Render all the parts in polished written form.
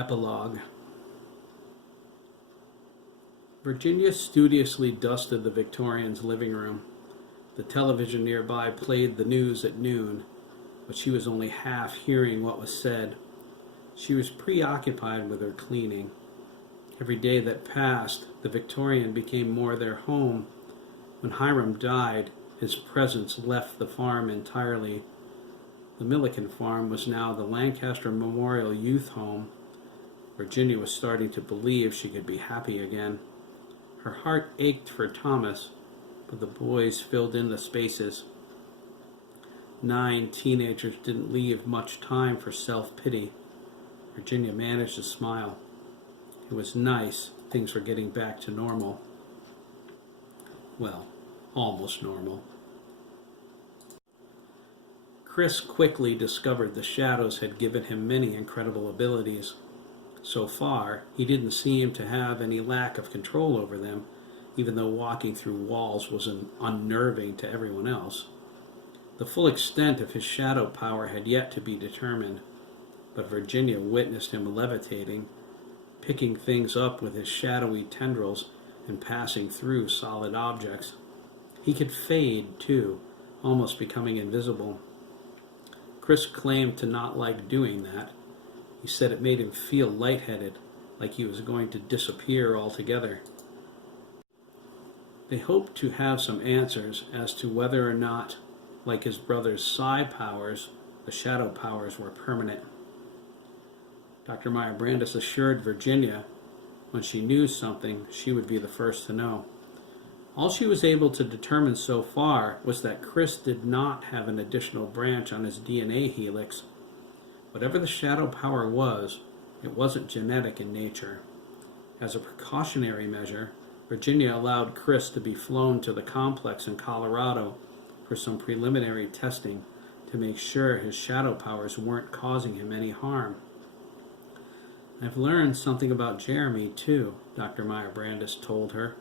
Epilogue. Virginia studiously dusted the Victorians' living room. The television nearby played the news at noon, but she was only half hearing what was said. She was preoccupied with her cleaning. Every day that passed, the Victorian became more their home. When Hiram died, his presence left the farm entirely. The Milliken farm was now the Lancaster Memorial Youth Home. Virginia was starting to believe she could be happy again. Her heart ached for Thomas, but the boys filled in the spaces. 9 teenagers didn't leave much time for self-pity. Virginia managed to smile. It was nice. Things were getting back to normal. Well, almost normal. Chris quickly discovered the shadows had given him many incredible abilities. So far, he didn't seem to have any lack of control over them, even though walking through walls was unnerving to everyone else. The full extent of his shadow power had yet to be determined, but Virginia witnessed him levitating, picking things up with his shadowy tendrils and passing through solid objects. He could fade, too, almost becoming invisible. Chris claimed to not like doing that. He said it made him feel lightheaded, like he was going to disappear altogether. They hoped to have some answers as to whether or not, like his brother's psi powers, the shadow powers were permanent. Dr. Meyer Brandis assured Virginia when she knew something, she would be the first to know. All she was able to determine so far was that Chris did not have an additional branch on his DNA helix. Whatever the shadow power was, it wasn't genetic in nature. As a precautionary measure, Virginia allowed Chris to be flown to the complex in Colorado for some preliminary testing to make sure his shadow powers weren't causing him any harm. "I've learned something about Jeremy, too," Dr. Meyer Brandis told her,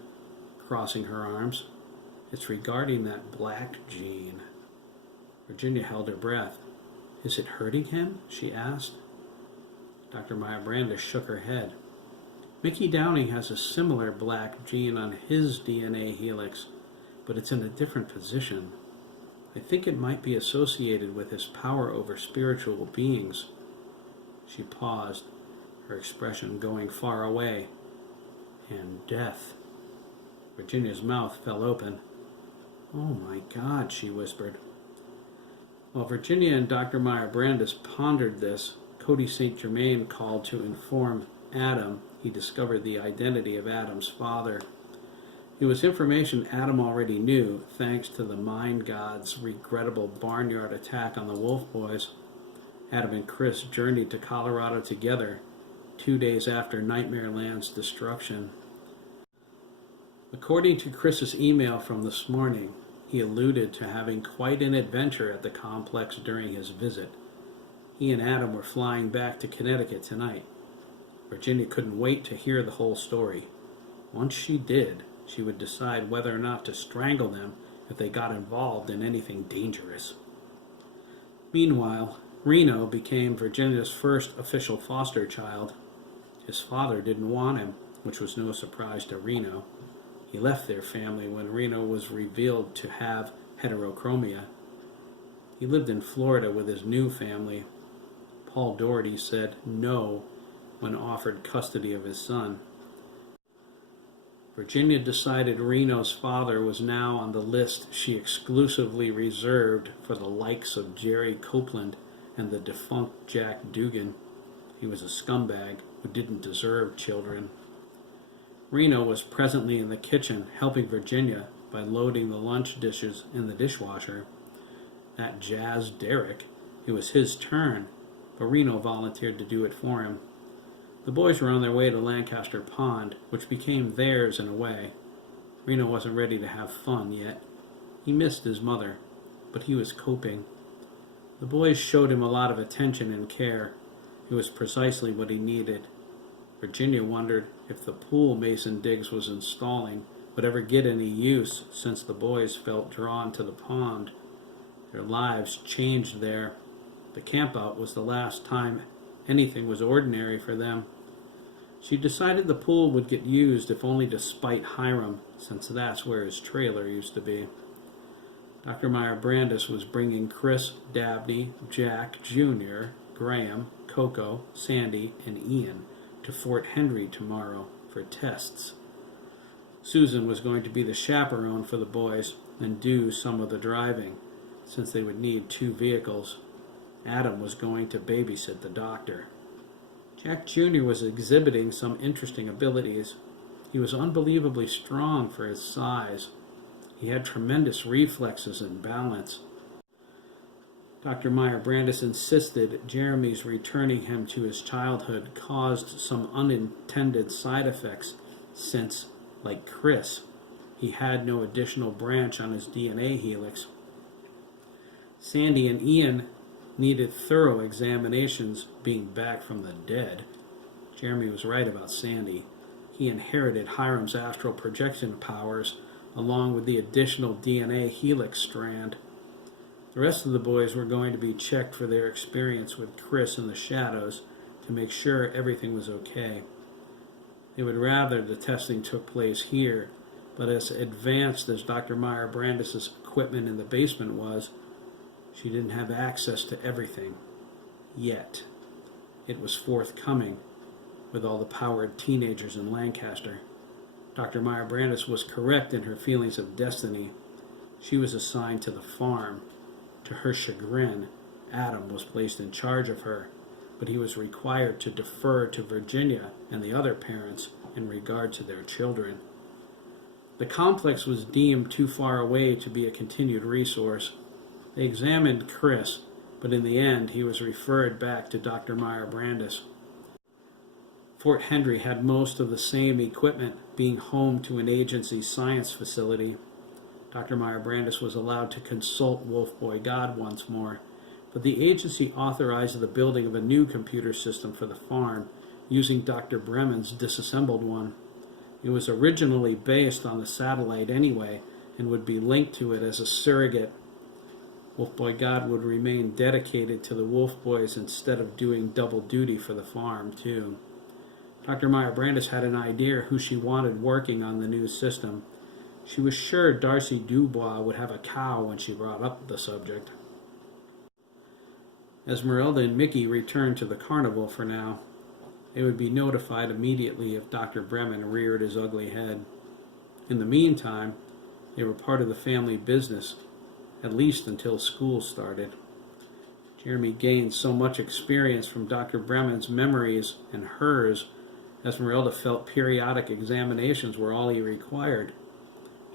crossing her arms. "It's regarding that black gene." Virginia held her breath. "Is it hurting him?" she asked. Dr. Meyer Brandis shook her head. "Mickey Downing has a similar black gene on his DNA helix, but it's in a different position. I think it might be associated with his power over spiritual beings." She paused, her expression going far away. "And death." Virginia's mouth fell open. "Oh my God," she whispered. While Virginia and Dr. Meyer Brandis pondered this, Cody St. Germain called to inform Adam he discovered the identity of Adam's father. It was information Adam already knew, thanks to the Mind God's regrettable barnyard attack on the Wolf Boys. Adam and Chris journeyed to Colorado together, 2 days after Nightmare Land's destruction. According to Chris's email from this morning, he alluded to having quite an adventure at the complex during his visit. He and Adam were flying back to Connecticut tonight. Virginia couldn't wait to hear the whole story. Once she did, she would decide whether or not to strangle them if they got involved in anything dangerous. Meanwhile, Reno became Virginia's first official foster child. His father didn't want him, which was no surprise to Reno. He left their family when Reno was revealed to have heterochromia. He lived in Florida with his new family. Paul Doherty said no when offered custody of his son. Virginia decided Reno's father was now on the list she exclusively reserved for the likes of Jerry Copeland and the defunct Jack Dugan. He was a scumbag who didn't deserve children. Reno was presently in the kitchen helping Virginia by loading the lunch dishes in the dishwasher. That jazzed Derek. It was his turn, but Reno volunteered to do it for him. The boys were on their way to Lancaster Pond, which became theirs in a way. Reno wasn't ready to have fun yet. He missed his mother, but he was coping. The boys showed him a lot of attention and care. It was precisely what he needed. Virginia wondered if the pool Mason Diggs was installing would ever get any use, since the boys felt drawn to the pond. Their lives changed there. The campout was the last time anything was ordinary for them. She decided the pool would get used if only to spite Hiram, since that's where his trailer used to be. Dr. Meyer Brandis was bringing Chris, Dabney, Jack Jr., Graham, Coco, Sandy, and Ian to Fort Henry tomorrow for tests. Susan was going to be the chaperone for the boys and do some of the driving, since they would need 2 vehicles. Adam was going to babysit the doctor. Jack Jr. was exhibiting some interesting abilities. He was unbelievably strong for his size. He had tremendous reflexes and balance. Dr. Meyer Brandis insisted Jeremy's returning him to his childhood caused some unintended side effects since, like Chris, he had no additional branch on his DNA helix. Sandy and Ian needed thorough examinations being back from the dead. Jeremy was right about Sandy. He inherited Hiram's astral projection powers along with the additional DNA helix strand. The rest of the boys were going to be checked for their experience with Chris in the shadows to make sure everything was okay. They would rather the testing took place here, but as advanced as Dr. Meyer Brandis' equipment in the basement was, she didn't have access to everything. Yet. It was forthcoming with all the powered teenagers in Lancaster. Dr. Meyer Brandis was correct in her feelings of destiny. She was assigned to the farm. To her chagrin, Adam was placed in charge of her, but he was required to defer to Virginia and the other parents in regard to their children. The complex was deemed too far away to be a continued resource. They examined Chris, but in the end he was referred back to Dr. Meyer Brandis. Fort Henry had most of the same equipment, being home to an agency science facility. Dr. Meyer Brandis was allowed to consult Wolf Boy God once more, but the agency authorized the building of a new computer system for the farm, using Dr. Bremen's disassembled one. It was originally based on the satellite anyway, and would be linked to it as a surrogate. Wolf Boy God would remain dedicated to the Wolf Boys instead of doing double duty for the farm, too. Dr. Meyer Brandis had an idea who she wanted working on the new system. She was sure Darcy Dubois would have a cow when she brought up the subject. Esmeralda and Mickey returned to the carnival for now. They would be notified immediately if Dr. Bremen reared his ugly head. In the meantime, they were part of the family business, at least until school started. Jeremy gained so much experience from Dr. Bremen's memories and hers, Esmeralda felt periodic examinations were all he required.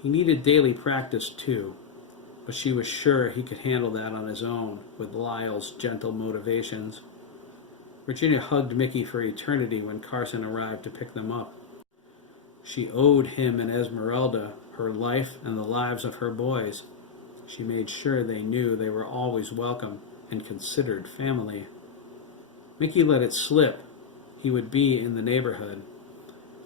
He needed daily practice too, but she was sure he could handle that on his own with Lyle's gentle motivations. Virginia hugged Mickey for eternity when Carson arrived to pick them up. She owed him and Esmeralda her life and the lives of her boys. She made sure they knew they were always welcome and considered family. Mickey let it slip. He would be in the neighborhood.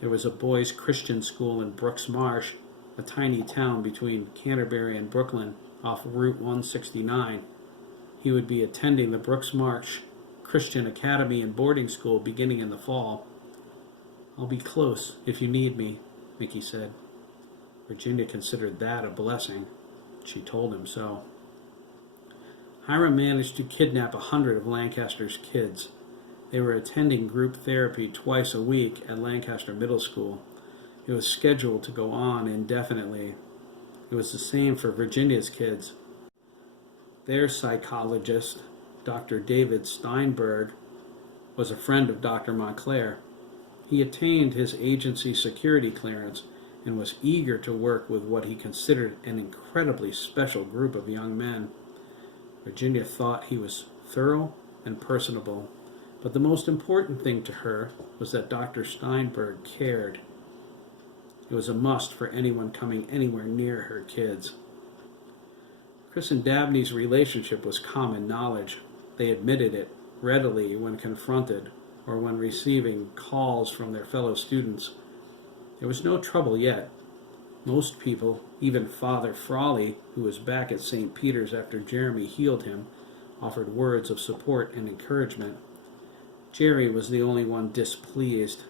There was a boys' Christian school in Brooks Marsh, a tiny town between Canterbury and Brooklyn off Route 169. He would be attending the Brooks Marsh Christian Academy and boarding school beginning in the fall. "I'll be close if you need me," Mickey said. Virginia considered that a blessing. She told him so. Hiram managed to kidnap 100 of Lancaster's kids. They were attending group therapy twice a week at Lancaster Middle School. It was scheduled to go on indefinitely. It was the same for Virginia's kids. Their psychologist, Dr. David Steinberg, was a friend of Dr. Montclair. He attained his agency security clearance and was eager to work with what he considered an incredibly special group of young men. Virginia thought he was thorough and personable, but the most important thing to her was that Dr. Steinberg cared. It was a must for anyone coming anywhere near her kids. Chris and Dabney's relationship was common knowledge. They admitted it readily when confronted or when receiving calls from their fellow students. There was no trouble yet. Most people, even Father Frawley, who was back at St. Peter's after Jeremy healed him, offered words of support and encouragement. Jerry was the only one displeased.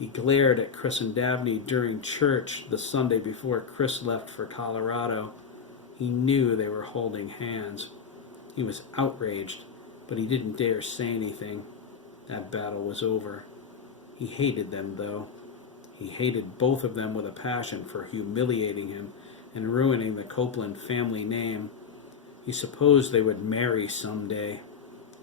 He glared at Chris and Dabney during church the Sunday before Chris left for Colorado. He knew they were holding hands. He was outraged, but he didn't dare say anything. That battle was over. He hated them, though. He hated both of them with a passion for humiliating him and ruining the Copeland family name. He supposed they would marry someday.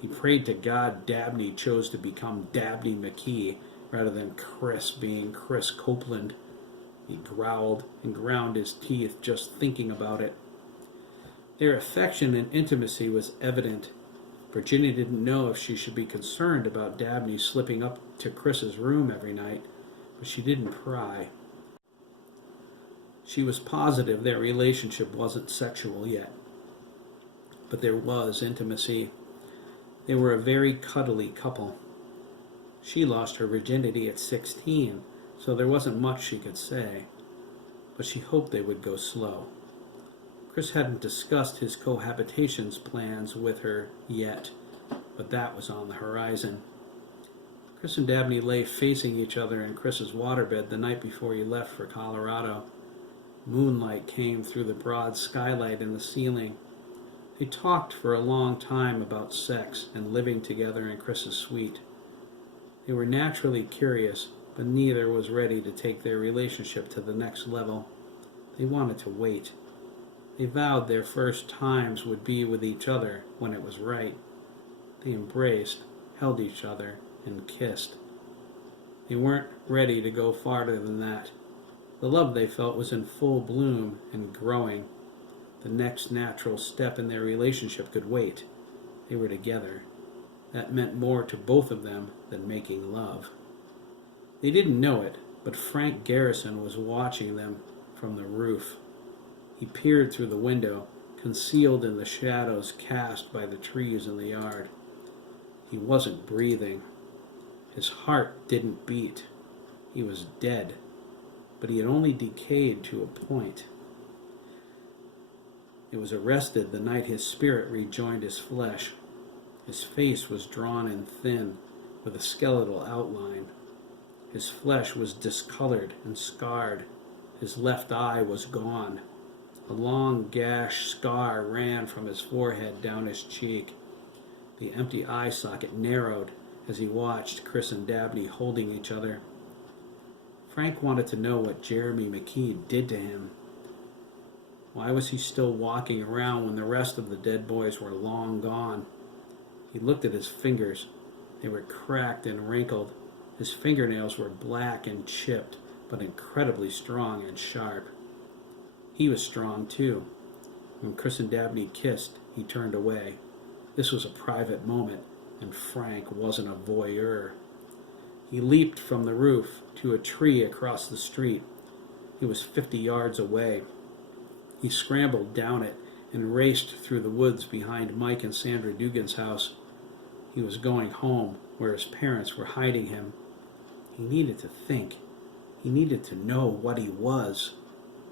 He prayed to God Dabney chose to become Dabney McKee rather than Chris being Chris Copeland. He growled and ground his teeth just thinking about it. Their affection and intimacy was evident. Virginia didn't know if she should be concerned about Dabney slipping up to Chris's room every night, but she didn't pry. She was positive their relationship wasn't sexual yet, but there was intimacy. They were a very cuddly couple. She lost her virginity at 16, so there wasn't much she could say, but she hoped they would go slow. Chris hadn't discussed his cohabitation's plans with her yet, but that was on the horizon. Chris and Dabney lay facing each other in Chris's waterbed the night before he left for Colorado. Moonlight came through the broad skylight in the ceiling. They talked for a long time about sex and living together in Chris's suite. They were naturally curious, but neither was ready to take their relationship to the next level. They wanted to wait. They vowed their first times would be with each other when it was right. They embraced, held each other, and kissed. They weren't ready to go farther than that. The love they felt was in full bloom and growing. The next natural step in their relationship could wait. They were together. That meant more to both of them than making love. They didn't know it, but Frank Garrison was watching them from the roof. He peered through the window, concealed in the shadows cast by the trees in the yard. He wasn't breathing. His heart didn't beat. He was dead, but he had only decayed to a point. It was arrested the night his spirit rejoined his flesh. His face was drawn and thin, with a skeletal outline. His flesh was discolored and scarred. His left eye was gone. A long gash scar ran from his forehead down his cheek. The empty eye socket narrowed as he watched Chris and Dabney holding each other. Frank wanted to know what Jeremy McKee did to him. Why was he still walking around when the rest of the dead boys were long gone? He looked at his fingers. They were cracked and wrinkled. His fingernails were black and chipped, but incredibly strong and sharp. He was strong, too. When Chris and Dabney kissed, he turned away. This was a private moment, and Frank wasn't a voyeur. He leaped from the roof to a tree across the street. He was 50 yards away. He scrambled down it and raced through the woods behind Mike and Sandra Dugan's house. He was going home, where his parents were hiding him. He needed to think. He needed to know what he was.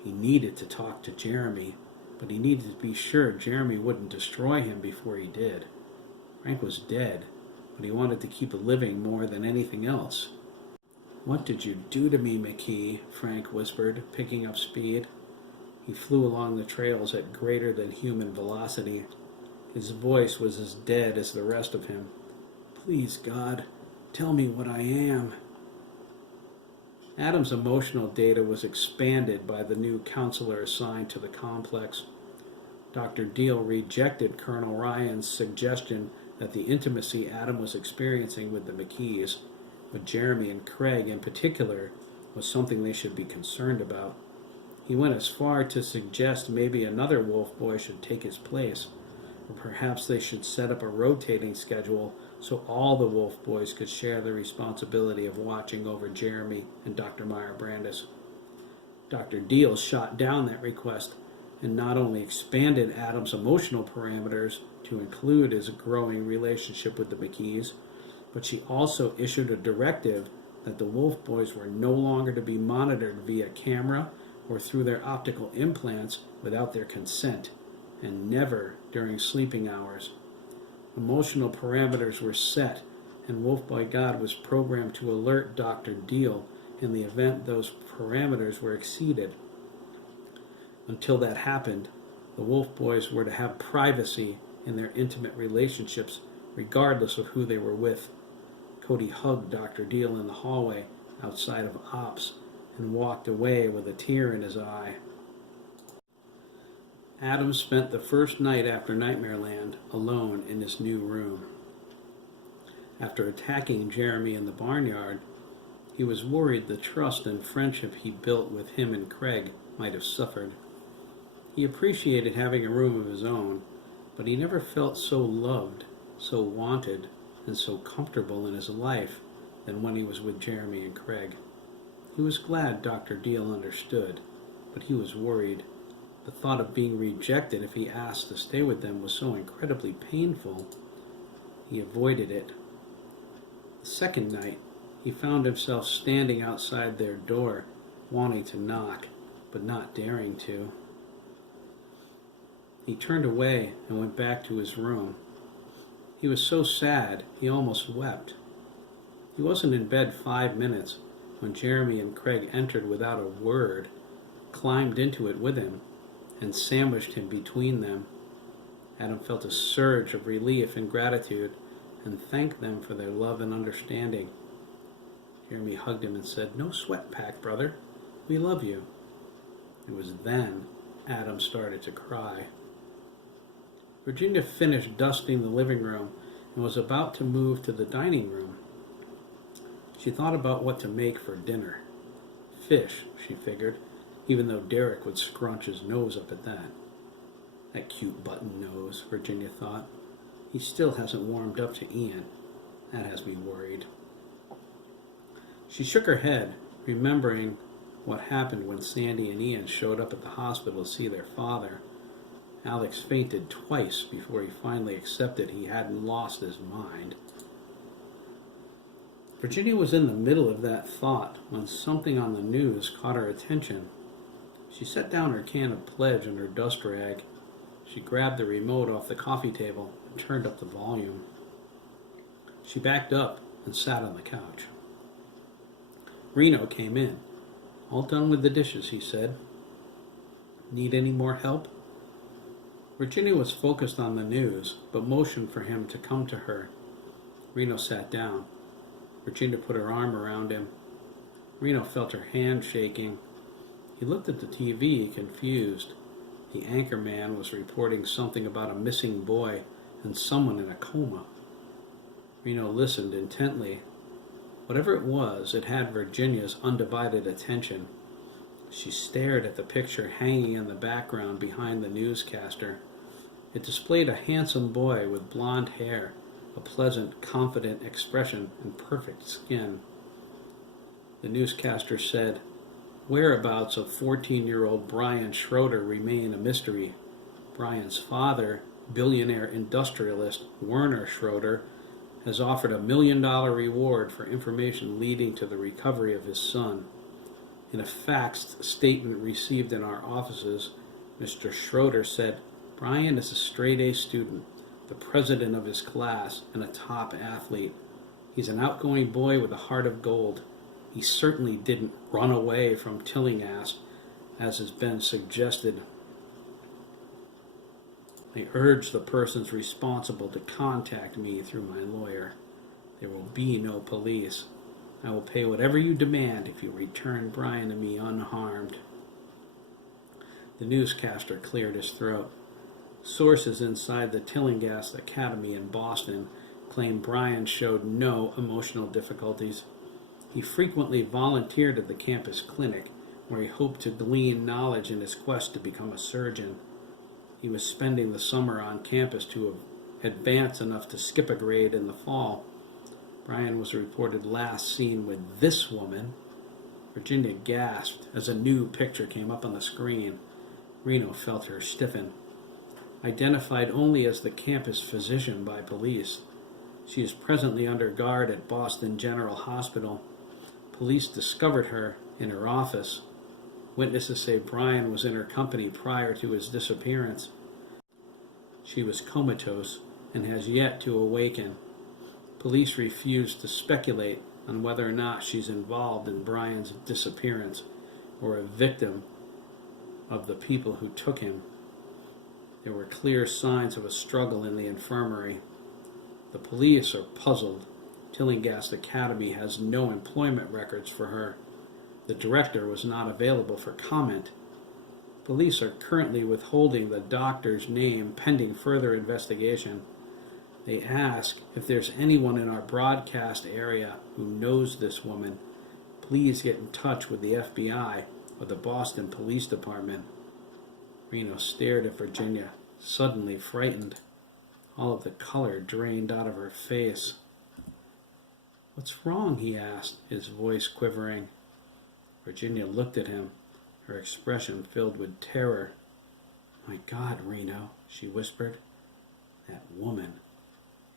He needed to talk to Jeremy, but he needed to be sure Jeremy wouldn't destroy him before he did. Frank was dead, but he wanted to keep living more than anything else. "What did you do to me, McKee?" Frank whispered, picking up speed. He flew along the trails at greater than human velocity. His voice was as dead as the rest of him. "Please, God, tell me what I am." Adam's emotional data was expanded by the new counselor assigned to the complex. Dr. Deal rejected Colonel Ryan's suggestion that the intimacy Adam was experiencing with the McKees, with Jeremy and Craig in particular, was something they should be concerned about. He went as far to suggest maybe another Wolf boy should take his place, or perhaps they should set up a rotating schedule so all the Wolf boys could share the responsibility of watching over Jeremy and Dr. Meyer Brandis. Dr. Deal shot down that request and not only expanded Adam's emotional parameters to include his growing relationship with the McKees, but she also issued a directive that the Wolf boys were no longer to be monitored via camera or through their optical implants without their consent, and never during sleeping hours. Emotional parameters were set, and Wolf by God was programmed to alert Dr. Deal in the event those parameters were exceeded. Until that happened, the Wolf Boys were to have privacy in their intimate relationships, regardless of who they were with. Cody hugged Dr. Deal in the hallway outside of Ops and walked away with a tear in his eye. Adam spent the first night after Nightmare Land alone in his new room. After attacking Jeremy in the barnyard, he was worried the trust and friendship he built with him and Craig might have suffered. He appreciated having a room of his own, but he never felt so loved, so wanted, and so comfortable in his life than when he was with Jeremy and Craig. He was glad Dr. Deal understood, but he was worried. The thought of being rejected if he asked to stay with them was so incredibly painful, he avoided it. The second night, he found himself standing outside their door, wanting to knock, but not daring to. He turned away and went back to his room. He was so sad, he almost wept. He wasn't in bed 5 minutes when Jeremy and Craig entered without a word, climbed into it with him, and sandwiched him between them. Adam felt a surge of relief and gratitude and thanked them for their love and understanding. Jeremy hugged him and said, "No sweat pack, brother. We love you." It was then Adam started to cry. Virginia finished dusting the living room and was about to move to the dining room. She thought about what to make for dinner. Fish, she figured, even though Derek would scrunch his nose up at that. That cute button nose, Virginia thought. He still hasn't warmed up to Ian. That has me worried. She shook her head, remembering what happened when Sandy and Ian showed up at the hospital to see their father. Alex fainted twice before he finally accepted he hadn't lost his mind. Virginia was in the middle of that thought when something on the news caught her attention. She set down her can of Pledge and her dust rag. She grabbed the remote off the coffee table and turned up the volume. She backed up and sat on the couch. Reno came in. "All done with the dishes," he said. "Need any more help?" Virginia was focused on the news, but motioned for him to come to her. Reno sat down. Virginia put her arm around him. Reno felt her hand shaking. He looked at the TV, confused. The anchor man was reporting something about a missing boy and someone in a coma. Reno listened intently. Whatever it was, it had Virginia's undivided attention. She stared at the picture hanging in the background behind the newscaster. It displayed a handsome boy with blonde hair, a pleasant, confident expression, and perfect skin. The newscaster said, "Whereabouts of 14-year-old Brian Schroeder remain a mystery. Brian's father, billionaire industrialist Werner Schroeder, has offered $1 million reward for information leading to the recovery of his son. In a faxed statement received in our offices, Mr. Schroeder said, 'Brian is a straight-A student, the president of his class, and a top athlete. He's an outgoing boy with a heart of gold. He certainly didn't run away from Tillinghast, as has been suggested. I urge the persons responsible to contact me through my lawyer. There will be no police. I will pay whatever you demand if you return Brian to me unharmed.'" The newscaster cleared his throat. Sources inside the Tillinghast Academy in Boston claim Brian showed no emotional difficulties. He frequently volunteered at the campus clinic, where he hoped to glean knowledge in his quest to become a surgeon. He was spending the summer on campus to advance enough to skip a grade in the fall. Brian was reported last seen with this woman. Virginia gasped as a new picture came up on the screen. Reno felt her stiffen. Identified only as the campus physician by police, she is presently under guard at Boston General Hospital. Police discovered her in her office. Witnesses say Brian was in her company prior to his disappearance. She was comatose and has yet to awaken. Police refuse to speculate on whether or not she's involved in Brian's disappearance or a victim of the people who took him. There were clear signs of a struggle in the infirmary. The police are puzzled. Tillinghast Academy has no employment records for her. The director was not available for comment. Police are currently withholding the doctor's name pending further investigation. They ask if there's anyone in our broadcast area who knows this woman. Please get in touch with the FBI or the Boston Police Department. Reno stared at Virginia, suddenly frightened. All of the color drained out of her face. "What's wrong?" he asked, his voice quivering. Virginia looked at him, her expression filled with terror. "My God, Reno," she whispered. "That woman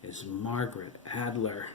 is Margaret Adler."